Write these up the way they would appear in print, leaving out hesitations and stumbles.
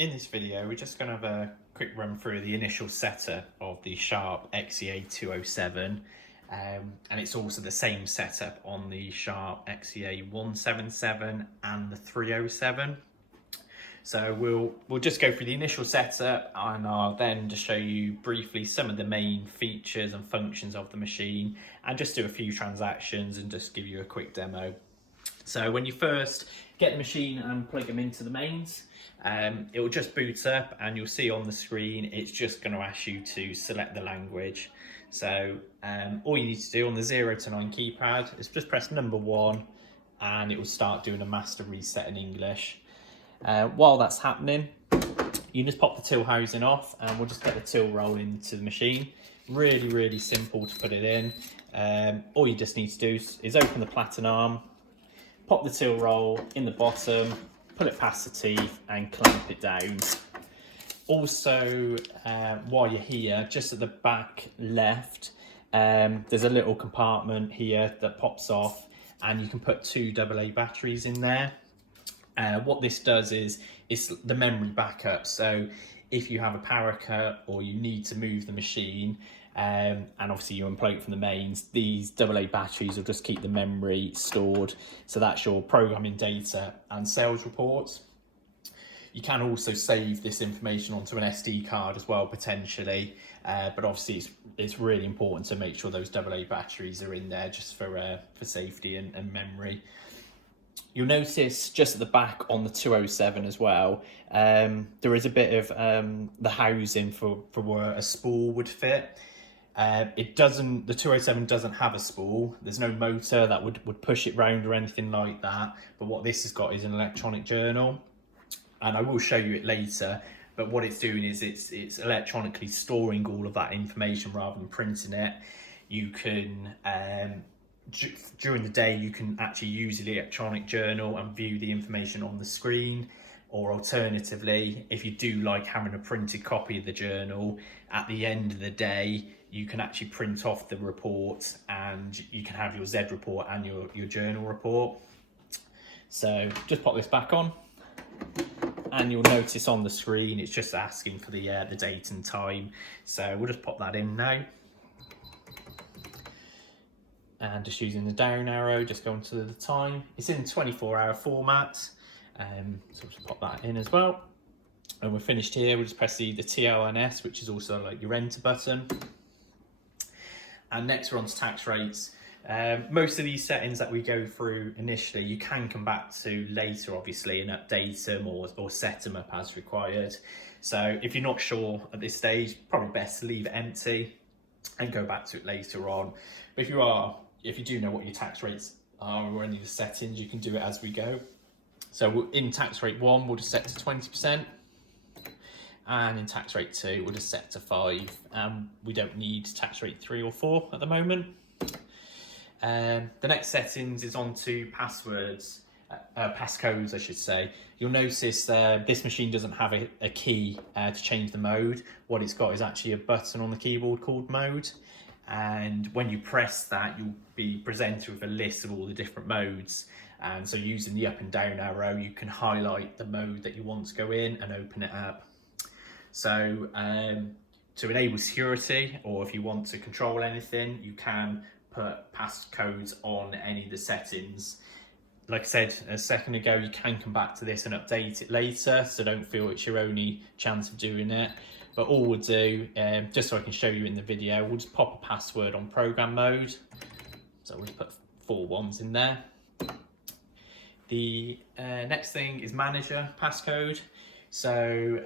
In this video, we're just going to have a quick run through the initial setup of the Sharp XEA 207, and it's also the same setup on the Sharp XEA 177 and the 307. So we'll just go through the initial setup, and I'll then just show you briefly some of the main features and functions of the machine, and just do a few transactions and just give you a quick demo. So when you first get the machine and plug them into the mains, it will just boot up, and you'll see on the screen it's just going to ask you to select the language. So all you need to do on the 0 to 9 keypad is just press number 1, and it will start doing a master reset in English. While that's happening, you just pop the till housing off, and we'll just get the till roll into the machine. Really simple to put it in. All you just need to do is open the platen arm, pop the till roll in the bottom, pull it past the teeth and clamp it down. Also, while you're here, just at the back left, there's a little compartment here that pops off, and you can put 2 AA batteries in there. What this does is it's the memory backup. So if you have a power cut or you need to move the machine, and obviously you unplug it from the mains, these AA batteries will just keep the memory stored. So that's your programming data and sales reports. You can also save this information onto an SD card as well, potentially, but obviously it's really important to make sure those AA batteries are in there just for safety and memory. You'll notice just at the back on the 207 as well, there is a bit of the housing for where a spool would fit. The 207 doesn't have a spool. There's no motor that would push it round or anything like that. But what this has got is an electronic journal, and I will show you it later. But what it's doing is it's electronically storing all of that information rather than printing it. You can during the day you can actually use the electronic journal and view the information on the screen, or alternatively, if you do like having a printed copy of the journal, at the end of the day you can actually print off the report, and you can have your Z report and your journal report. So just pop this back on, and you'll notice on the screen it's just asking for the date and time. So we'll just pop that in now. And just using the down arrow, just going to the time. It's in 24-hour format, so we'll just pop that in as well. And we're finished here. We'll just press the TLNS, which is also like your enter button. And next we're on to tax rates. Most of these settings that we go through initially, you can come back to later, obviously, and update them or set them up as required. So if you're not sure at this stage, probably best to leave it empty and go back to it later on. But if you do know what your tax rates are or any of the settings, you can do it as we go. So in tax rate 1, we'll just set to 20%. And in tax rate 2, we'll just set to 5. We don't need tax rate 3 or 4 at the moment. The next settings is on to passwords, passcodes I should say. You'll notice this machine doesn't have a key to change the mode. What it's got is actually a button on the keyboard called mode. And when you press that, you'll be presented with a list of all the different modes. And so using the up and down arrow, you can highlight the mode that you want to go in and open it up. So to enable security, or if you want to control anything, you can put passcodes on any of the settings. Like I said a second ago, you can come back to this and update it later, so don't feel it's your only chance of doing it. But all we'll do, just so I can show you in the video, we'll just pop a password on program mode. So we'll put 4 ones in there. The next thing is manager passcode. So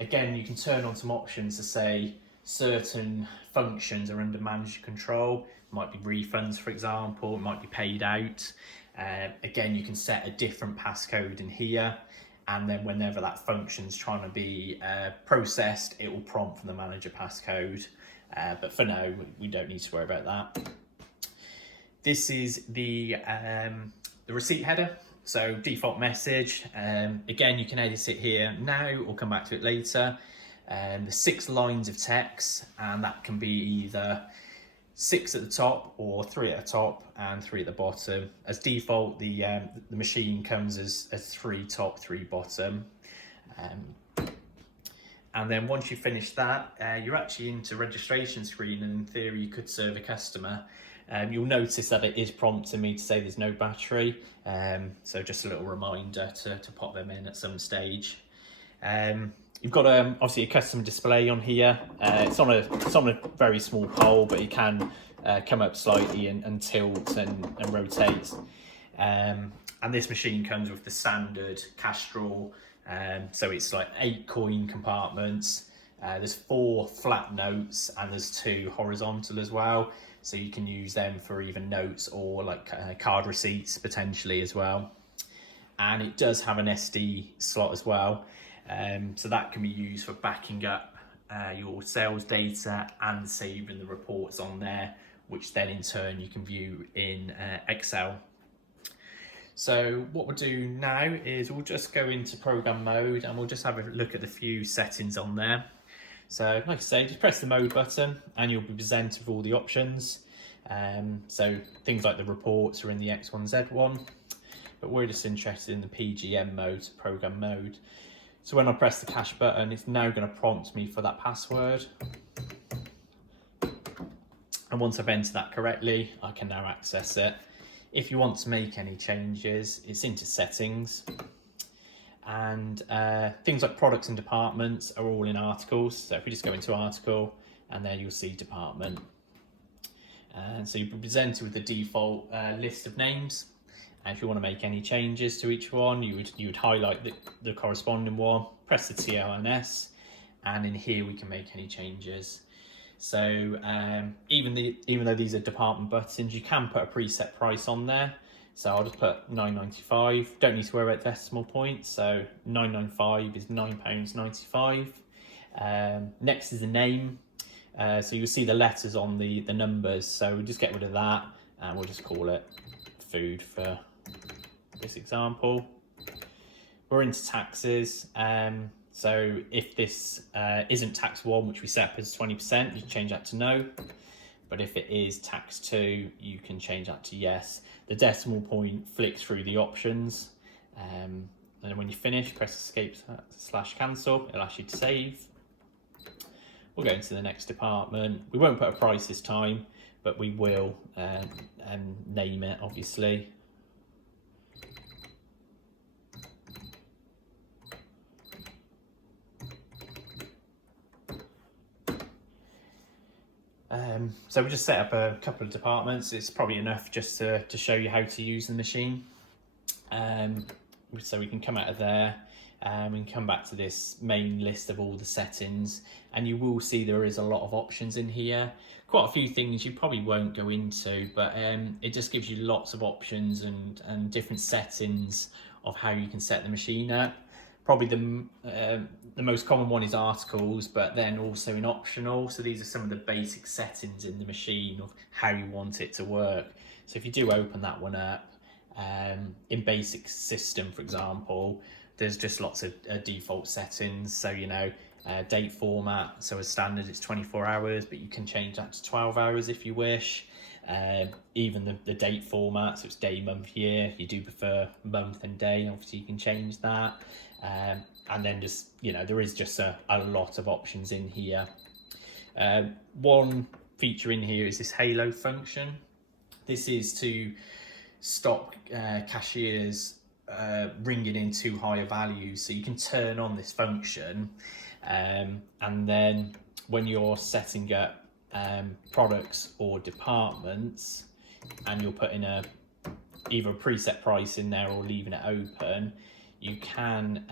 again, you can turn on some options to say certain functions are under manager control. It might be refunds, for example, it might be paid out. Again, you can set a different passcode in here, and then whenever that function's trying to be processed, it will prompt from the manager passcode. But for now, we don't need to worry about that. This is the receipt header. So default message. Again, you can edit it here now or come back to it later. There's 6 lines of text, and that can be either 6 at the top or 3 at the top and 3 at the bottom. As default, the machine comes as 3 top, 3 bottom. And then once you finish that, you're actually into registration screen, and in theory you could serve a customer. You'll notice that it is prompting me to say there's no battery, so just a little reminder to pop them in at some stage. You've got obviously a custom display on here. It's on a very small pole, but it can come up slightly and tilt and rotate. And this machine comes with the standard cash drawer. So it's like 8 coin compartments. There's 4 flat notes and there's 2 horizontal as well. So you can use them for even notes or like card receipts potentially as well. And it does have an SD slot as well. So that can be used for backing up your sales data and saving the reports on there, which then in turn you can view in Excel. So what we'll do now is we'll just go into program mode and we'll just have a look at the few settings on there. So like I say, just press the mode button and you'll be presented with all the options. So things like the reports are in the X1Z1, but we're just interested in the PGM mode, program mode. So when I press the cash button, it's now going to prompt me for that password. And once I've entered that correctly, I can now access it. If you want to make any changes, it's into settings. And things like products and departments are all in articles. So if we just go into article, and there you'll see department. And so you'll be presented with the default list of names. And if you want to make any changes to each one, you would highlight the corresponding one, press the TLNS, and in here we can make any changes. So even though these are department buttons, you can put a preset price on there. So I'll just put £9.95. Don't need to worry about decimal points. So £9.95 is £9.95. Next is the name. So you'll see the letters on the numbers. So we'll just get rid of that and we'll just call it food for this example. We're into taxes. So if this isn't tax 1, which we set up as 20%, you change that to no. But if it is tax 2, you can change that to yes. The decimal point flicks through the options. And then when you finish, press escape / cancel. It'll ask you to save. We'll go into the next department. We won't put a price this time, but we will name it, obviously. So we just set up a couple of departments. It's probably enough just to show you how to use the machine. So we can come out of there and we can come back to this main list of all the settings, and you will see there is a lot of options in here. Quite a few things you probably won't go into, but it just gives you lots of options and different settings of how you can set the machine up. Probably the most common one is articles, but then also in optional. So these are some of the basic settings in the machine of how you want it to work. So if you do open that one up, in basic system, for example, there's just lots of default settings. So, you know, date format. So as standard, it's 24 hours, but you can change that to 12 hours if you wish. Even the date format, so it's day, month, year. If you do prefer month and day, obviously you can change that. And then just, you know, there is just a lot of options in here. One feature in here is this halo function. This is to stop cashiers ringing in too high a value. So you can turn on this function, and then when you're setting up products or departments, and you're putting either a preset price in there or leaving it open, you can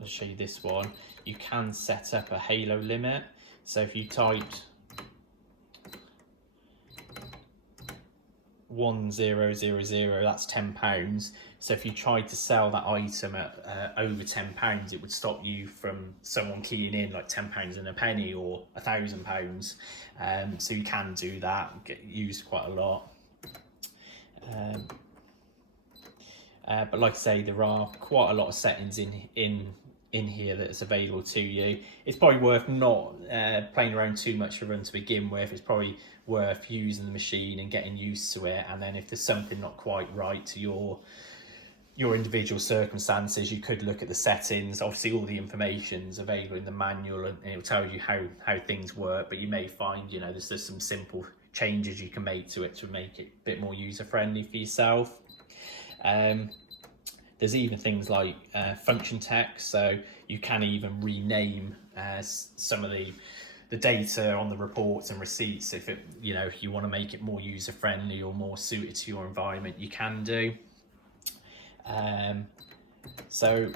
I'll show you this one. You can set up a halo limit. So if you typed 1000, that's £10. So if you tried to sell that item at over £10, it would stop you from someone keying in like £10 and a penny or £1,000. So you can do that, get used quite a lot. But like I say, there are quite a lot of settings in here that's available to you. It's probably worth not playing around too much for Run to begin with. It's probably worth using the machine and getting used to it, and then if there's something not quite right to your individual circumstances, you could look at the settings. Obviously, all the information's available in the manual, and it will tell you how things work. But you may find, you know, there's some simple changes you can make to it to make it a bit more user friendly for yourself. There's even things like function text, so you can even rename some of the data on the reports and receipts. If it, you know, if you want to make it more user friendly or more suited to your environment, you can do. So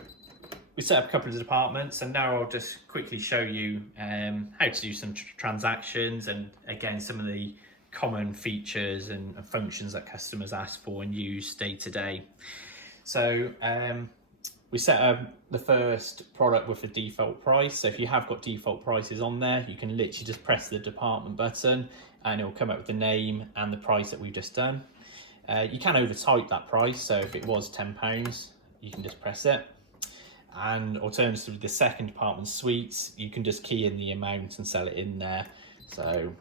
we set up a couple of departments, and now I'll just quickly show you how to do some transactions, and again some of the common features and functions that customers ask for and use day to day. So we set up the first product with the default price. So if you have got default prices on there, you can literally just press the department button and it will come up with the name and the price that we've just done. You can overtype that price, so if it was £10, you can just press it. And alternatively, the second department, sweets, you can just key in the amount and sell it in there. So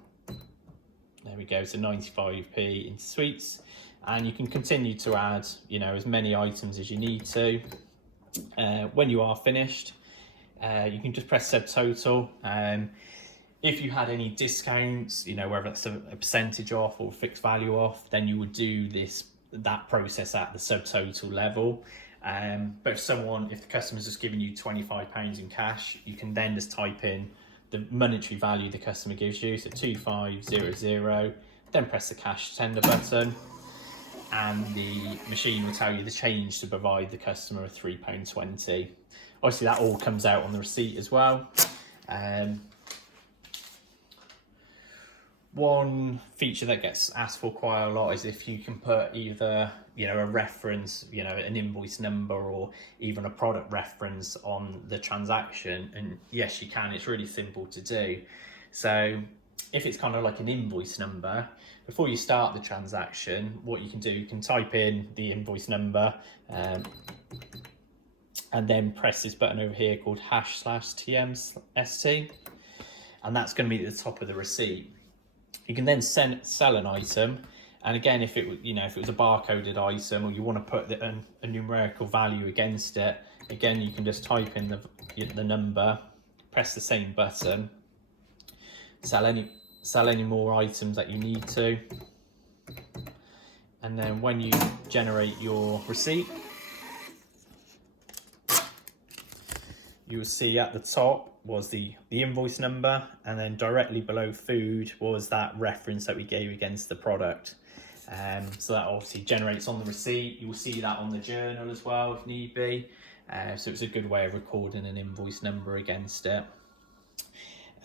there we go, so 95p into sweets. And you can continue to add, you know, as many items as you need to. When you are finished, you can just press subtotal. If you had any discounts, you know, whether that's a percentage off or fixed value off, then you would do that process at the subtotal level. But if the customer's just giving you £25 in cash, you can then just type in the monetary value the customer gives you, so 2500, then press the cash tender button, and the machine will tell you the change to provide the customer with £3.20. Obviously that all comes out on the receipt as well. One feature that gets asked for quite a lot is if you can put either, you know, a reference, you know, an invoice number or even a product reference on the transaction. And yes, you can. It's really simple to do. So if it's kind of like an invoice number, before you start the transaction, what you can do, you can type in the invoice number and then press this button over here called #TMST, and that's going to be at the top of the receipt. You can then sell an item, and again, if it was a barcoded item or you want to put a numerical value against it, again you can just type in the number, press the same button, sell any more items that you need to, and then when you generate your receipt, you will see at the top was the invoice number, and then directly below food was that reference that we gave against the product. So that obviously generates on the receipt. You will see that on the journal as well if need be. So it's a good way of recording an invoice number against it.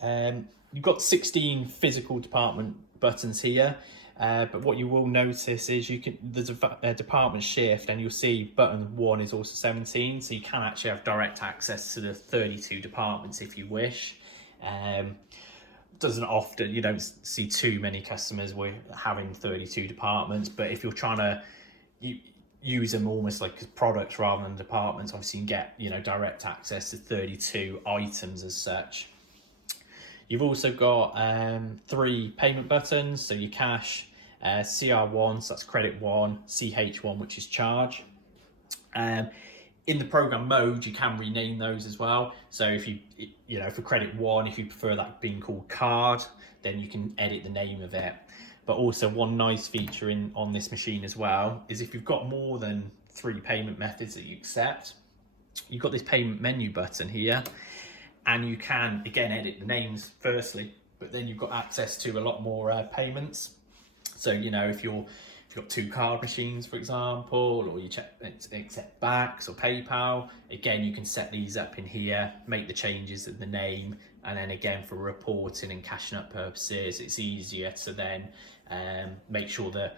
You've got 16 physical department buttons here. But what you will notice is there's a department shift, and you'll see button 1 is also 17, so you can actually have direct access to the 32 departments if you wish. Doesn't often, you don't see too many customers with having 32 departments, but if you're trying to use them almost like as products rather than departments, obviously you can get, you know, direct access to 32 items as such. You've also got 3 payment buttons, so your cash, CR1, so that's credit 1, CH1, which is charge. In the program mode, you can rename those as well. So if for credit 1, if you prefer that being called card, then you can edit the name of it. But also one nice feature on this machine as well is if you've got more than 3 payment methods that you accept, you've got this payment menu button here. And you can, again, edit the names firstly, but then you've got access to a lot more payments. So, you know, if you've got 2 card machines, for example, or you accept Bacs or PayPal, again, you can set these up in here, make the changes in the name, and then again, for reporting and cashing up purposes, it's easier to then make sure the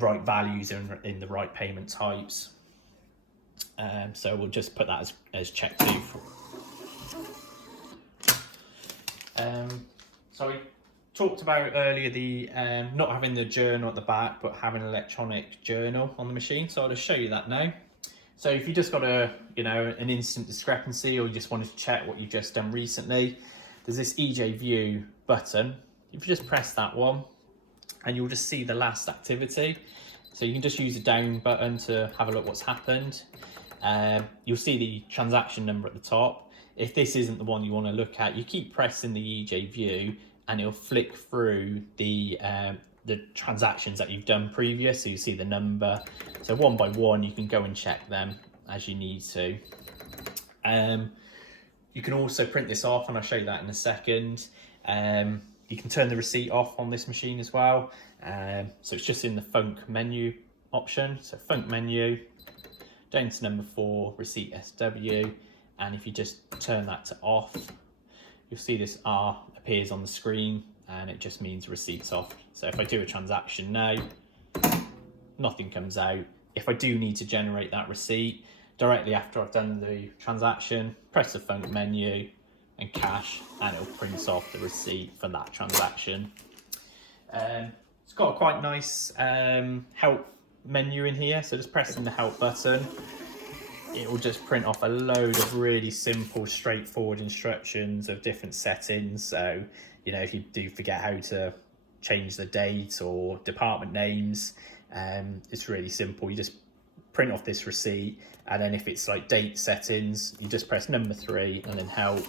right values are in the right payment types. So we'll just put that as check 2 for. So we talked about earlier the not having the journal at the back, but having an electronic journal on the machine. So I'll just show you that now. So if you just got an instant discrepancy, or you just wanted to check what you've just done recently, there's this EJ View button. If you just press that one, and you'll just see the last activity. So you can just use the down button to have a look what's happened. You'll see the transaction number at the top. If this isn't the one you want to look at, you keep pressing the EJ view and it'll flick through the transactions that you've done previous, so you see the number. So one by one you can go and check them as you need to. You can also print this off, and I'll show you that in a second. You can turn the receipt off on this machine as well. So it's just in the Func menu option. So Func menu, down to number 4, receipt SW, and if you just turn that to off, you'll see this R appears on the screen, and it just means receipt's off. So if I do a transaction now, nothing comes out. If I do need to generate that receipt, directly after I've done the transaction, press the Func menu and cash, and it'll print off the receipt for that transaction. It's got a quite nice help menu in here, so just pressing the help button, it will just print off a load of really simple, straightforward instructions of different settings. So, you know, if you do forget how to change the date or department names, it's really simple. You just print off this receipt, and then if it's like date settings, you just press number 3 and then help,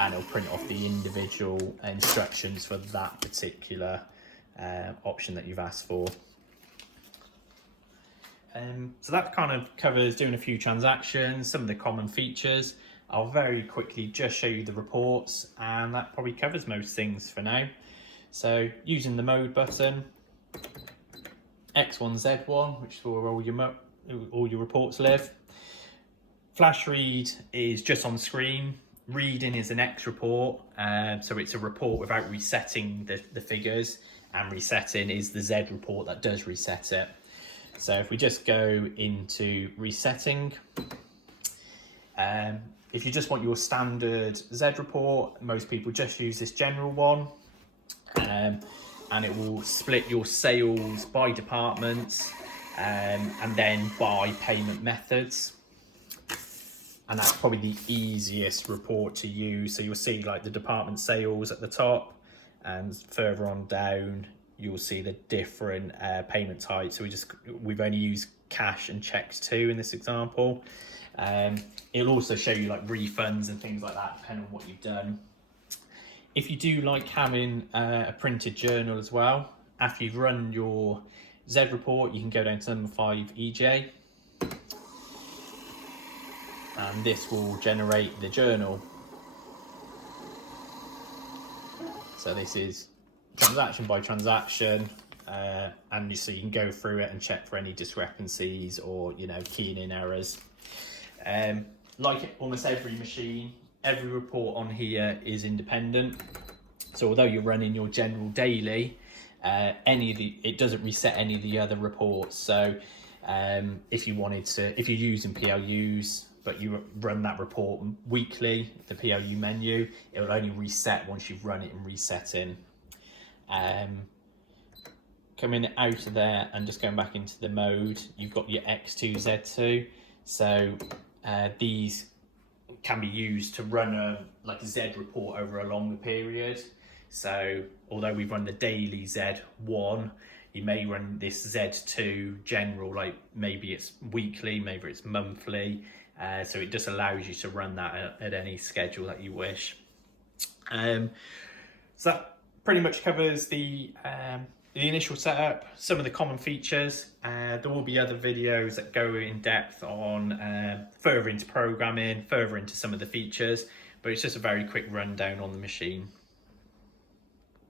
and it'll print off the individual instructions for that particular option that you've asked for. So that kind of covers doing a few transactions, some of the common features. I'll very quickly just show you the reports, and that probably covers most things for now. So using the mode button, X1, Z1, which is where all your reports live. Flash read is just on screen. Reading is an X report, so it's a report without resetting the figures, and resetting is the Z report that does reset it. So if we just go into resetting, if you just want your standard Z report, most people just use this general one, and it will split your sales by departments and then by payment methods. And that's probably the easiest report to use. So you'll see like the department sales at the top, and further on down you'll see the different payment types. So we've only used cash and checks too in this example. It'll also show you like refunds and things like that, depending on what you've done. If you do like having a printed journal as well, after you've run your Z report, you can go down to number 5 EJ, and this will generate the journal. So this is transaction by transaction, and so you can go through it and check for any discrepancies or, you know, keying in errors. Like almost every machine, every report on here is independent. So although you're running your general daily, it doesn't reset any of the other reports. So if you're using PLUs, but you run that report weekly, the PLU menu, it will only reset once you've run it and resetting. Coming out of there and just going back into the mode, you've got your X2, Z2. So these can be used to run a Z report over a longer period. So although we've run the daily Z1, you may run this Z2 general, like maybe it's weekly, maybe it's monthly. So it just allows you to run that at any schedule that you wish. So that pretty much covers the initial setup, some of the common features. There will be other videos that go in depth on further into programming, further into some of the features, but it's just a very quick rundown on the machine.